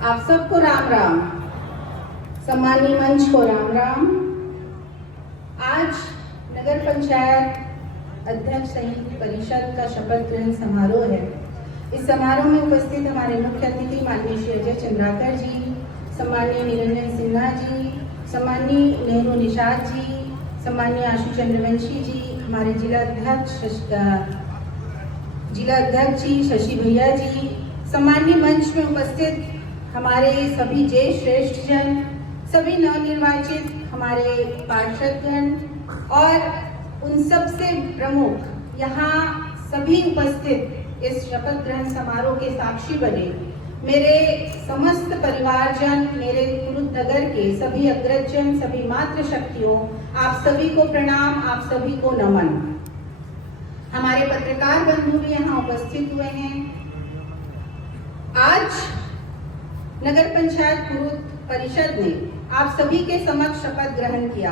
आप सबको राम राम। सम्मानीय मंच को राम राम। आज नगर पंचायत अध्यक्ष संयुक्त परिषद का शपथ ग्रहण समारोह है। इस समारोह में उपस्थित हमारे मुख्य अतिथि माननीय श्री अजय चंद्राकर जी, सम्मानीय निरंजन सिन्हा जी, सम्मानीय नेहरू निषाद जी, सम्मानीय आशु चंद्रवंशी जी, हमारे जिला अध्यक्ष जी शशि भैया जी, सम्मानीय मंच में उपस्थित हमारे सभी ज्येष्ठ श्रेष्ठ जन, सभी नवनिर्वाचित हमारे पार्षदगण और उन सबसे प्रमुख यहाँ सभी उपस्थित इस शपथ ग्रहण समारोह के साक्षी बने मेरे समस्त परिवारजन, मेरे कुरुद नगर के सभी अग्रजन, सभी मातृशक्तियों, आप सभी को प्रणाम, आप सभी को नमन। हमारे पत्रकार बंधु भी यहाँ उपस्थित हुए हैं। आज नगर पंचायत कुरुद परिषद ने आप सभी के समक्ष शपथ ग्रहण किया।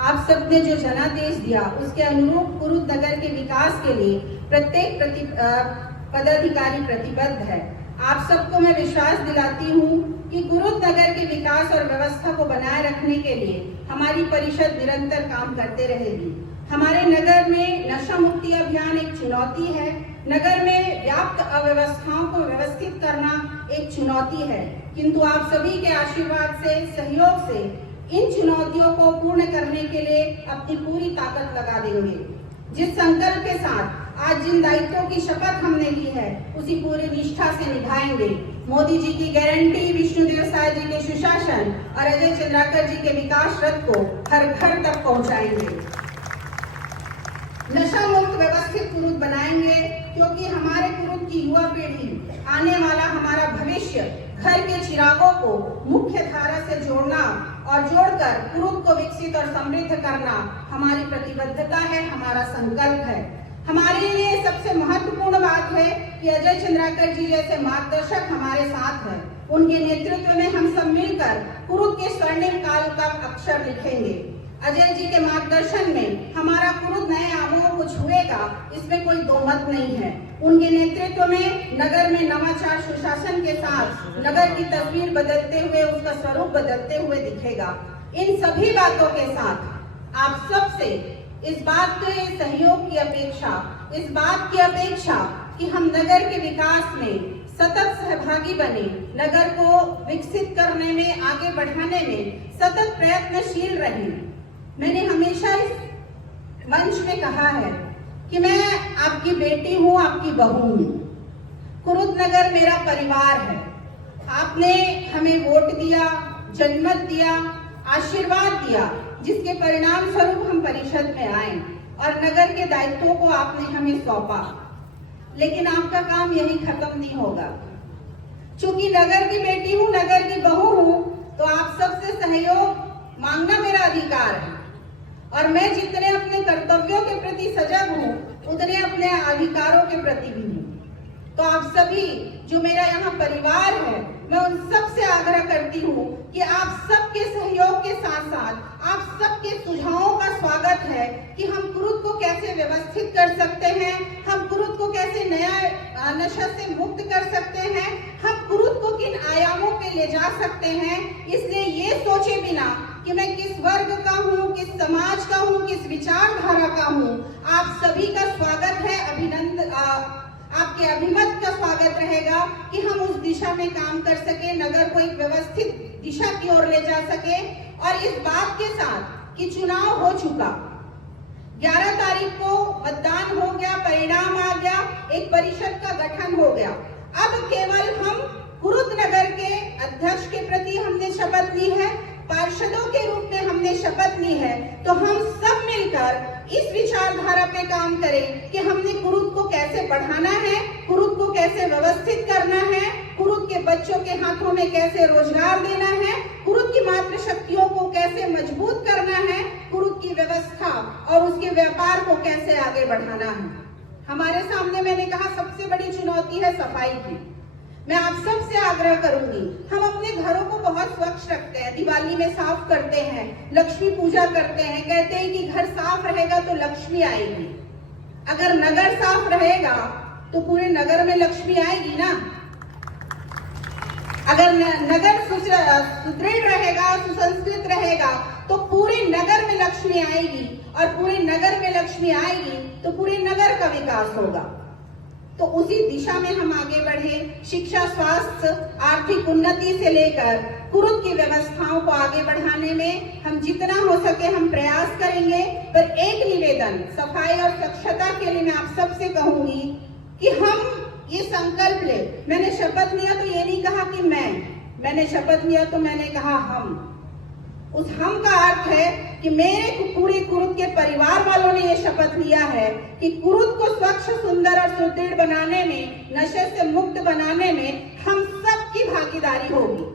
आप सबने जो जनादेश दिया उसके अनुरूप कुरुद नगर के विकास के लिए प्रत्येक पदाधिकारी प्रतिबद्ध है। आप सबको मैं विश्वास दिलाती हूँ कि कुरुद नगर के विकास और व्यवस्था को बनाए रखने के लिए हमारी परिषद निरंतर काम करते रहेगी। हमारे नगर में नशा मुक्ति अभियान एक चुनौती है। नगर में व्याप्त अव्यवस्थाओं को व्यवस्थित करना एक चुनौती है, किंतु आप सभी के आशीर्वाद से, सहयोग से इन चुनौतियों को पूर्ण करने के लिए अपनी पूरी ताकत लगा देंगे। जिस संकल्प के साथ आज जिन दायित्वों की शपथ हमने ली है उसी पूरी निष्ठा से निभाएंगे। मोदी जी की गारंटी, विष्णुदेव साय जी के सुशासन और अजय चंद्राकर जी के विकास रथ को हर घर तक पहुंचाएंगे। नशा मुक्त व्यवस्थित कुरुद बनाएंगे, क्योंकि हमारे कुरुद की युवा पीढ़ी, आने वाला हमारा भविष्य, घर के चिरागों को मुख्य धारा से जोड़ना और जोड़कर कुरुद को विकसित और समृद्ध करना हमारी प्रतिबद्धता है, हमारा संकल्प है। हमारे लिए सबसे महत्वपूर्ण बात है कि अजय चंद्राकर जी जैसे मार्गदर्शक हमारे साथ हैं। उनके नेतृत्व में हम सब मिलकर कुरुद के स्वर्णिम काल का अक्षर लिखेंगे। अजय जी के मार्गदर्शन में हमारा कुरुद नए आयामों को छुएगा, इसमें कोई दो मत नहीं है। उनके नेतृत्व में नगर में नवाचार सुशासन के साथ नगर की तस्वीर बदलते हुए, उसका स्वरूप बदलते हुए दिखेगा। इन सभी बातों के साथ आप सबसे इस बात के सहयोग की अपेक्षा, इस बात की अपेक्षा कि हम नगर के विकास में सतत सहभागी बने, नगर को विकसित करने में, आगे बढ़ाने में सतत प्रयत्नशील रहें। मैंने हमेशा इस मंच में कहा है कि मैं आपकी बेटी हूँ, आपकी बहू हूँ। कुरुद नगर मेरा परिवार है। आपने हमें वोट दिया, जनमत दिया, आशीर्वाद दिया, जिसके परिणाम स्वरूप हम परिषद में आए और नगर के दायित्वों को आपने हमें सौंपा। लेकिन आपका काम यही खत्म नहीं होगा। चूंकि नगर की बेटी हूँ, नगर की बहू हूँ, तो आप सबसे सहयोग मांगना मेरा अधिकार है और मैं जितने अपने कर्तव्यों के प्रति सजग हूँ, उतने अपने अधिकारों के प्रति भी हूँ। तो आप सभी जो मेरा यहाँ परिवार है, मैं उन सब से आग्रह करती हूँ कि आप सबके सहयोग के साथ साथ आप सबके सुझावों का स्वागत है कि हम कुरुद को कैसे व्यवस्थित कर सकते हैं, हम कुरुद को कैसे नया नशा से मुक्त कर सकते हैं, हम कुरुद को किन आयामों पे ले जा सकते हैं। इसलिए ये सोचे बिना कि मैं किस वर्ग का हूँ, किस समाज का हूँ, किस विचारधारा का हूँ, आप सभी का स्वागत है, अभिनंदन, आपके अभिमत का स्वागत रहेगा कि हम उस दिशा में काम कर सके, नगर को एक व्यवस्थित दिशा की ओर ले जा सके। और इस बात के साथ कि चुनाव हो चुका, 11 तारीख को मतदान हो गया, परिणाम आ गया, एक परिषद का गठन हो गया। अब केवल हम कुरुद नगर के अध्यक्ष के प्रति हमने शपथ ली है, पार्षदों के रूप में हमने शपथ ली है, तो हम सब मिलकर इस विचारधारा पे काम करें कि हमने कुरुद को कैसे बढ़ाना है, कुरुद को कैसे व्यवस्थित करना है, कुरुद के बच्चों के हाथों में कैसे रोजगार देना है, कुरुद की मातृशक्तियों को कैसे मजबूत करना है, कुरुद की व्यवस्था और उसके व्यापार को कैसे आगे बढ़ाना है। हमारे सामने मैंने कहा सबसे बड़ी चुनौती है सफाई की। मैं आप सबसे आग्रह करूंगी, हम अपने घरों को बहुत स्वच्छ रखते हैं, दिवाली में साफ करते हैं, लक्ष्मी पूजा करते हैं, कहते हैं कि घर साफ रहेगा तो लक्ष्मी आएगी। अगर नगर साफ रहेगा तो पूरे नगर में लक्ष्मी आएगी ना। अगर नगर सुदृढ़ रहेगा, सुसंस्कृत रहेगा, तो पूरे नगर में लक्ष्मी आएगी, और पूरे नगर में लक्ष्मी आएगी तो पूरे नगर का विकास होगा। तो उसी दिशा में हम आगे बढ़े। शिक्षा, स्वास्थ्य, आर्थिक उन्नति से लेकर कुरुद की व्यवस्थाओं को आगे बढ़ाने में हम जितना हो सके हम प्रयास करेंगे। पर एक निवेदन, सफाई और स्वच्छता के लिए मैं आप सबसे कहूंगी कि हम ये संकल्प ले। मैंने शपथ लिया तो ये नहीं कहा कि मैंने शपथ लिया तो मैंने कहा हम। उस हम का अर्थ है कि मेरे पूरे कुरुद के परिवार वालों ने ये शपथ लिया है कि कुरुद को स्वच्छ, सुंदर और सुदृढ़ बनाने में, नशे से मुक्त बनाने में हम सबकी भागीदारी होगी।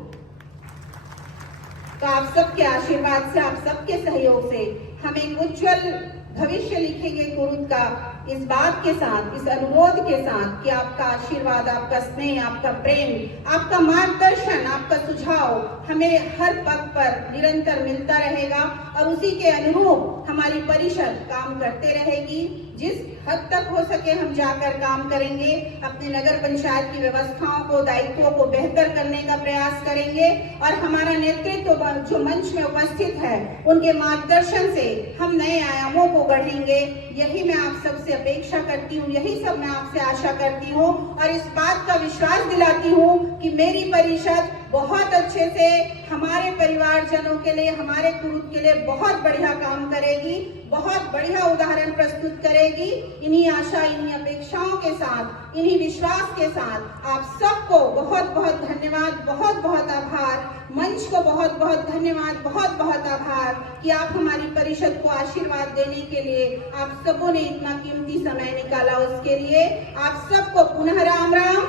तो आप सबके आशीर्वाद से, आप सबके सहयोग से हम एक उज्जवल भविष्य लिखेंगे कुरुद का, इस बात के साथ, इस अनुरोध के साथ कि आपका आशीर्वाद, आपका स्नेह, आपका प्रेम, आपका मार्गदर्शन, आपका सुझाव हमें हर पग पर निरंतर मिलता रहेगा, और उसी के अनुरूप हमारी परिषद काम करते रहेगी। जिस हद तक हो सके हम जाकर काम करेंगे, अपने नगर पंचायत की व्यवस्थाओं को, दायित्वों को बेहतर करने का प्रयास करेंगे, और हमारा नेतृत्व जो मंच में उपस्थित है उनके मार्गदर्शन से हम नए आयामों को गढ़ेंगे। यही मैं आप सबसे अपेक्षा करती हूँ, यही सब मैं आपसे आशा करती हूँ, और इस बात का विश्वास दिलाती हूँ कि मेरी परिषद बहुत अच्छे से हमारे परिवारजनों के लिए, हमारे कुरुद के लिए बहुत बढ़िया काम करेगी, बहुत बढ़िया उदाहरण प्रस्तुत करेगी। इन्हीं आशा, इन्हीं अपेक्षाओं के साथ, इन्हीं विश्वास के साथ आप सबको बहुत बहुत धन्यवाद, बहुत बहुत आभार। मंच को बहुत बहुत धन्यवाद, बहुत बहुत आभार कि आप हमारी परिषद को आशीर्वाद देने के लिए, आप सबों ने इतना कीमती समय निकाला, उसके लिए आप सबको पुनः राम राम।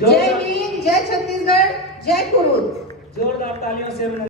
जय हिंद, जय छत्तीसगढ़, जय कुरुद। जोरदार तालियों से